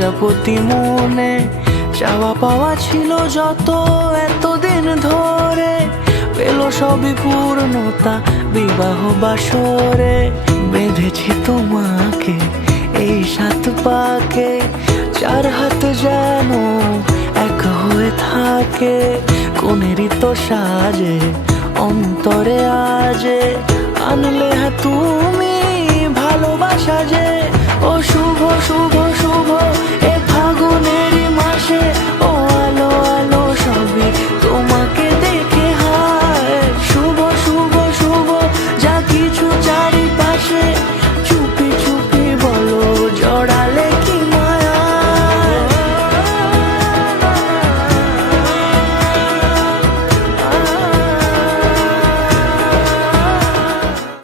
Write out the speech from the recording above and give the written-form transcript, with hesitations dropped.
প্রজাপতি মনে চাওয়া পাওয়া ছিল যত এতদিন ধরে, পেল সবই পূর্ণতা বিবাহ বাসরে। বেঁধেছি তোমাকে এই 7 পাকে, 4 হাত যেন এক হয়ে থাকে। কোনেরই তো সাজে অন্তরে আজে আনলে তুমি